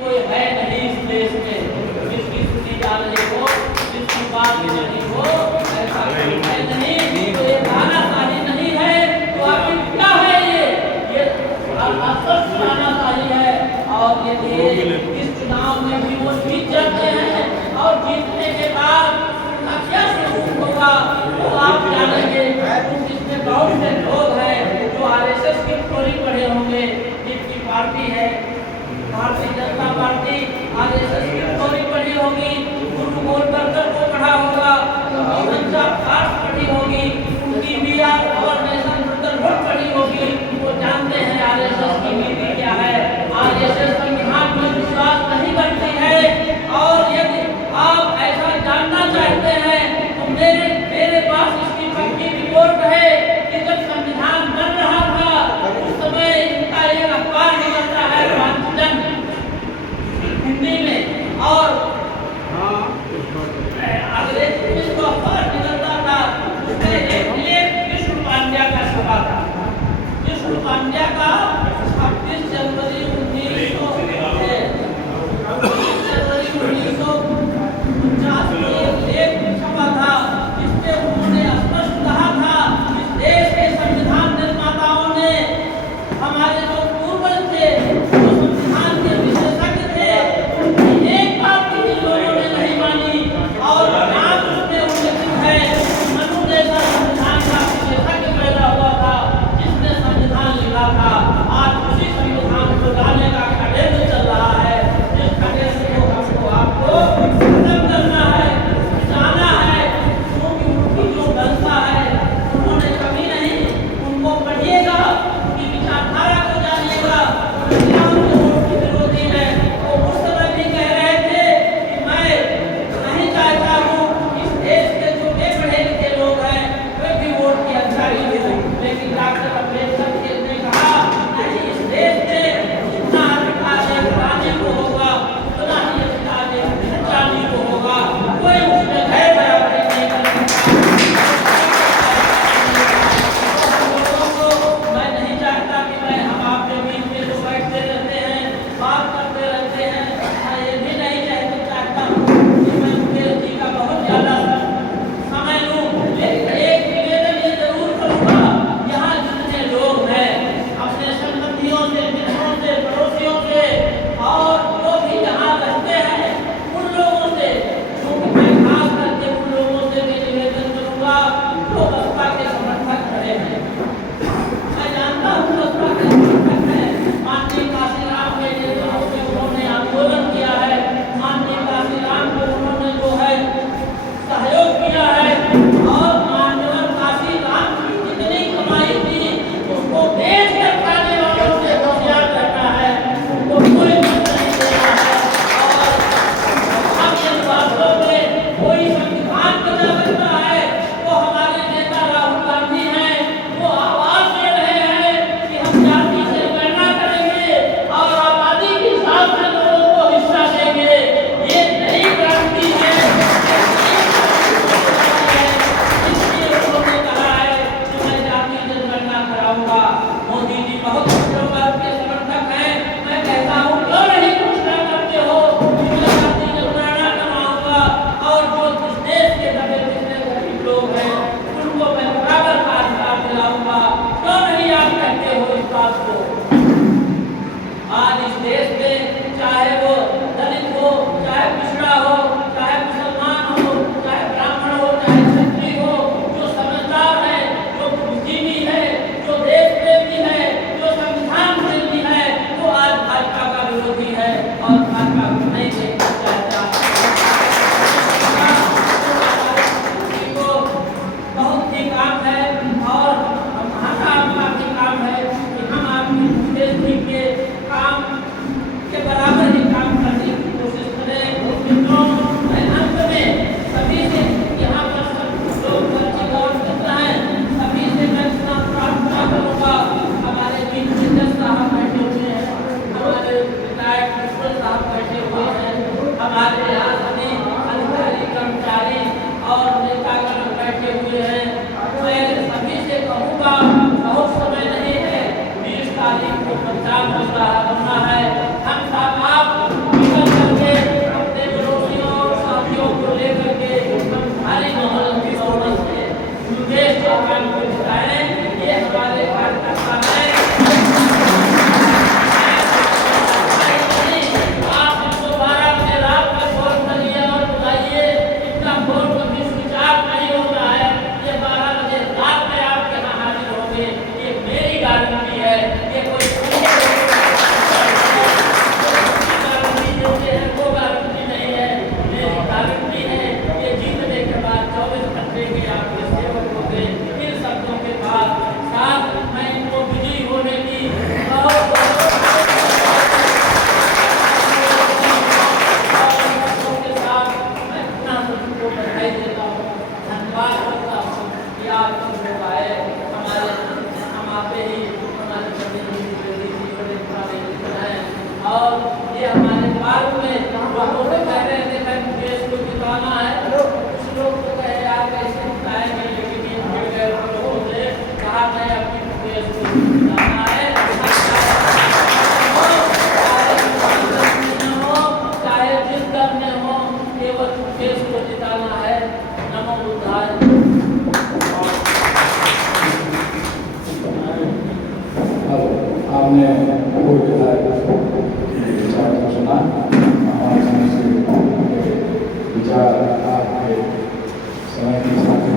कोई है नहीं इस देश में जिसकी सुनी जा रही हो, जिसकी बात की नहीं हो, ऐसा कोई है नहीं। तो ये तानाशाही नहीं है तो आखिर क्या है ये असर तानाशाही है। और यदि इस चुनाव में भी वो जीत जाते हैं और जीतने के बाद क्या स्वरूप होगा तो आप जानेंगे। इसमें बहुत से लोग हैं जो आरएसएस की थ्योरी पढ़े होंगे, जिनकी पार्टी है भारतीय जनता पार्टी, आरएसएस की थ्योरी पढ़ी होगी, गुरु गोरखनाथ को पढ़ा होगा, पढ़ी होगी, उनकी बीआर और नेशनल ब्रदरहुड पढ़ी होगी। वो जानते हैं आरएसएस की नीति क्या है। आरएसएस संविधान में विश्वास नहीं करती है। और यदि आप ऐसा जानना चाहते हैं तो मेरे पास इसकी पक्की रिपोर्ट है कि जब संविधान बन रहा था उस समय इनका एक अखबार निकलता है हिंदी में हमने पूर्व विधायक विचार को सुना, हमारे समझ से विचार आपके समय के साथ